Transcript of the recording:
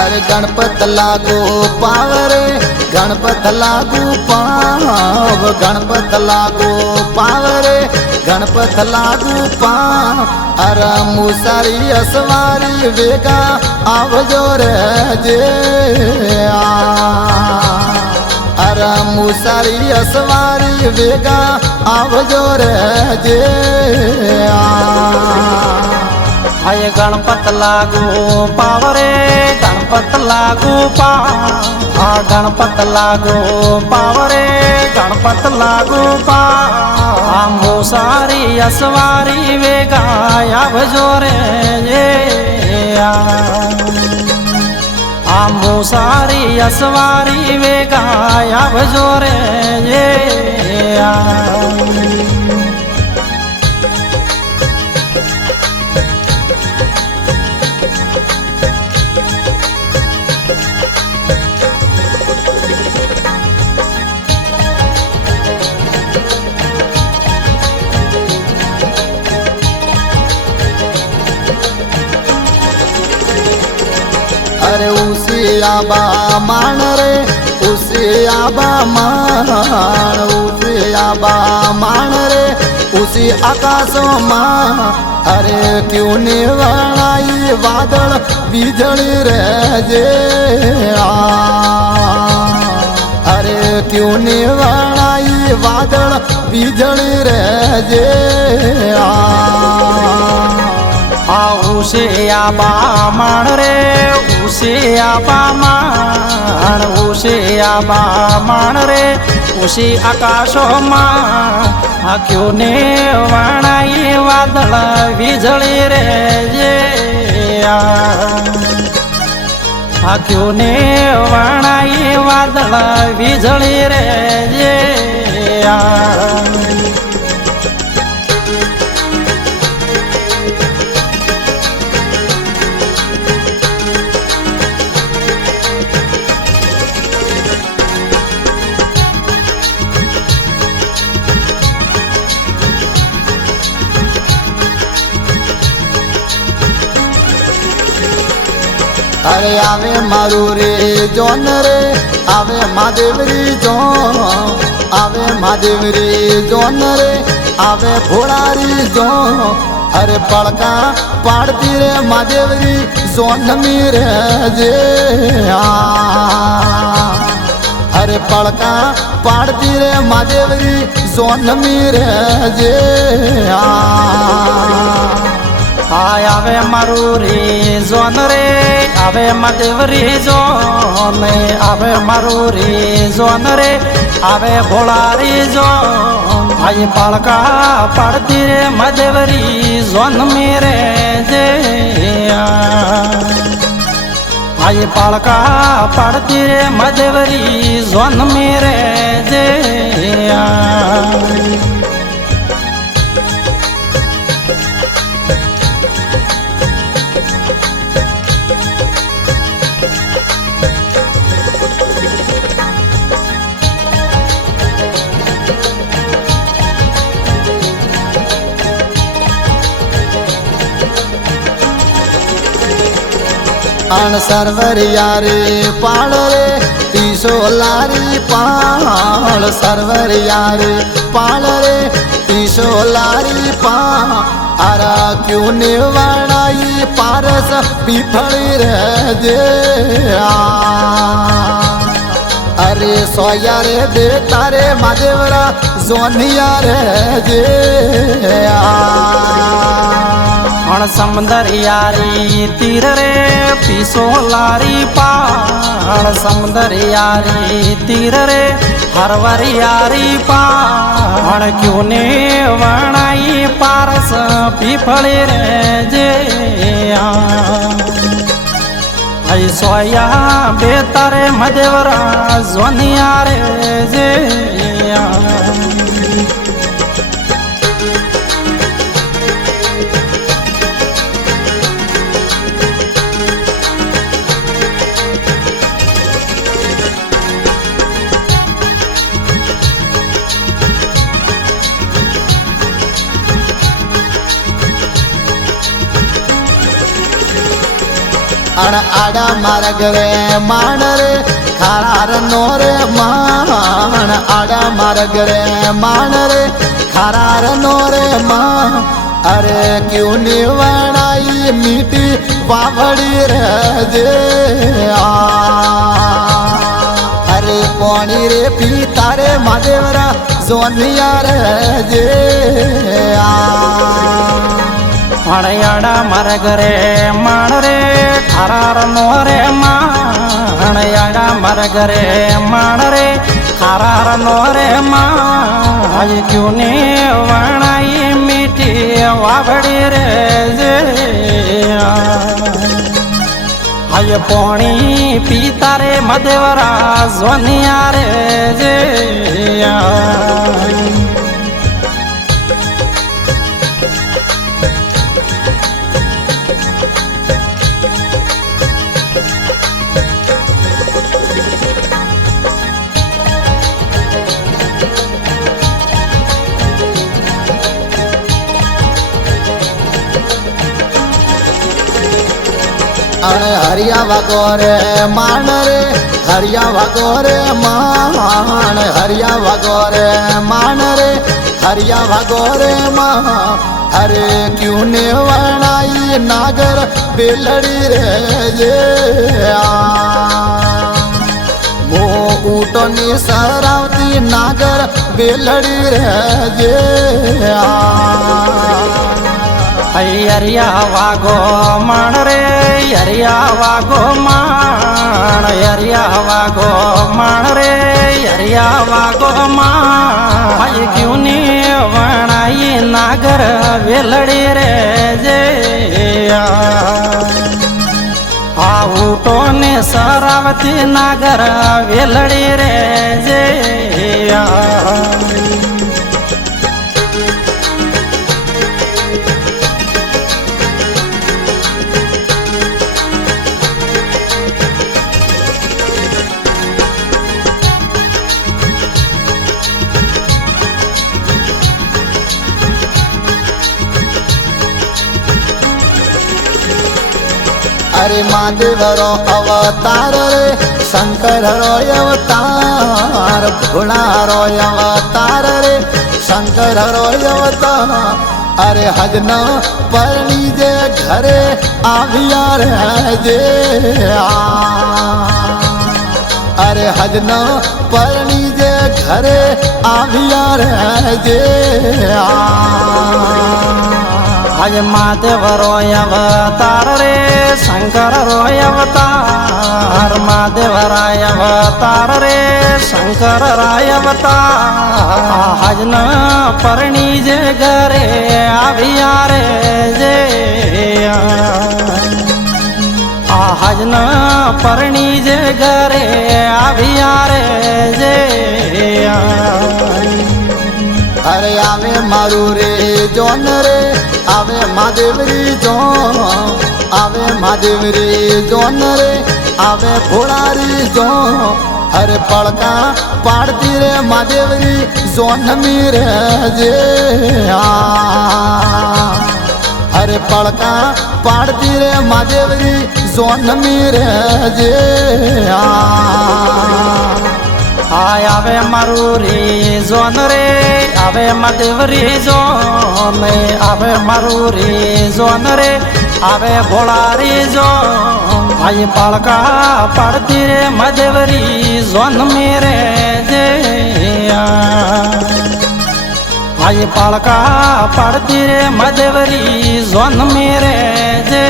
अरे गणपत लागो पावरे गणपत लागू पाव गणपत लागो पावरे गणपत लागू पाव अरे मुसारी असवारी वेगा आवजो रे जे अरे मुसारी असवारी वेगा आवजो रे जे हाय गणपत लागू पावरे गणपत लागू पाव गणपत लागू पावरे गणपत लागू पाव मुसारी असवारी वेगा आवजो रे मुसारी असवारी वेगा आवजो रे अरे उसी आबा मान रे उसी आबा मान उसी आबा मान रे उसी आकाशों मान अरे क्यों निवाणाई वादल बिजली रे जे अरे क्यों निवाणाई वादल बिजली रे जे उसे आबा मान रे उसे आबा मान उसे आबा मान रे उसी आकाशों मां क्यों ने वाणाई वादळ बिजली रे जे क्यों ने वाणाई वादळ बिजली रे जे अरे आवे मारू रे जोन रे आवे महादेवरी जोन आवे महादेवरी जोन रे आवे भोलारी जोन अरे पड़का पाड़ती रे महादेवरी जोन मेरे जे अरे पड़का पाड़ती रे महादेवरी जोन मेरे जे आवे मारू रे जोन रे आवे महादेवरी जोन आवे मारू रे जोन रे आवे भोलारी जोन आई पड़का पड़ती रे महादेवरी जोन मेरे जे आई पड़का पड़ती रे महादेवरी जोन मेरे जे अण सरवरिया रे पाड़ रे तीसो लारी पाड़ सरवरिया रे पाड़ रे तीसो लारी पाड़ अरा क्यों निवाणाई पारस पीफड़ी रे जे अरे सोया रे बेटा रे महादेवरा जोनिया रे जे समुंदर यारी तीर रे पीसो लारी पाड़ समुंदर यारी तीर रे हरवर यारी पाड़ क्यों ने वणाई पारस पीफळे रे जे सोया बेतारे महादेवरा जोनिया रे जे અણ આડા માર્ગ રે માણ રે ખારાર નો રે માણ આડા માર્ગ રે માણ રે ખારાર નો રે માં અરે ક્યું નિવણાઈ મીઠી વાવડી રે જે અરે કોણી રે પીતા રે મહાદેવરા જોનિયા રે જે અણયાડા માર્ગ રે માણ રે ખારાર નો રે માણ અણયાડા માર્ગ રે માણ રે ખારાર નો રે માં ક્યું ને વણાઈ મીઠી વાવડી રે જે હાય પોણી પીતા રે મદેવરા જોનિયા રે જે અરે હરિયા વાગો રે માણ રે હરિયા વાગો રે માણ હરિયા વાગો રે માણ રે હરિયા વાગો રે માં અરે ક્યું ને વણાઈ નાગર બેલડી રે જે મો ઊંટો ની સરાવતી નાગર બેલડી રે જે હરિયા વાગો માણ રે હરિયા વાગો માણ હરિયા વાગો માણ રે હરિયા વાગો માણ ક્યું ને વણાઈ નાગર વેલડી રે જે આ ઊંટો ને સરાવતી નાગર વેલડી રે જે અરે મહાદેવરો અવતાર રે શંકર રો અવતાર ભોળા રો અવતાર રે શંકર રો અવતાર અરે હજન પરણી જે ઘરે આવ્યા રે જે અરે હજન પરણી જે ઘરે આવ્યા રે જે આજ મહાદેવ રો અવતાર રે શંકર રો અવતાર મહાદેવ રાય અવતાર રે શંકર રાય અવતાર હજન પરણી જે ઘરે આવ્યા રે જે આ હજન પરણી જે ઘરે આવ્યા રે જે અરે આવે મારું રે જોન રે આવે મહાદેવરી જો આવે મહાદેવરી જોન રે આવે ભોળારી જો અરે પડકા પાડતી રે મહાદેવરી જોન મી રે જે અરે પડકા પાડતી રે મહાદેવરી જોન મી રે જે આવે મારું રે જોન રે આવે મહાદેવ રે જોન આવે મારું રે જોન રે આવે ભોળા રે જોન ભાઈ પાળકા પાડતી રે મહાદેવ રી જોન મેરે જે ભાઈ પાળકા પાડતી રે મહાદેવ રી જોન મેરે જે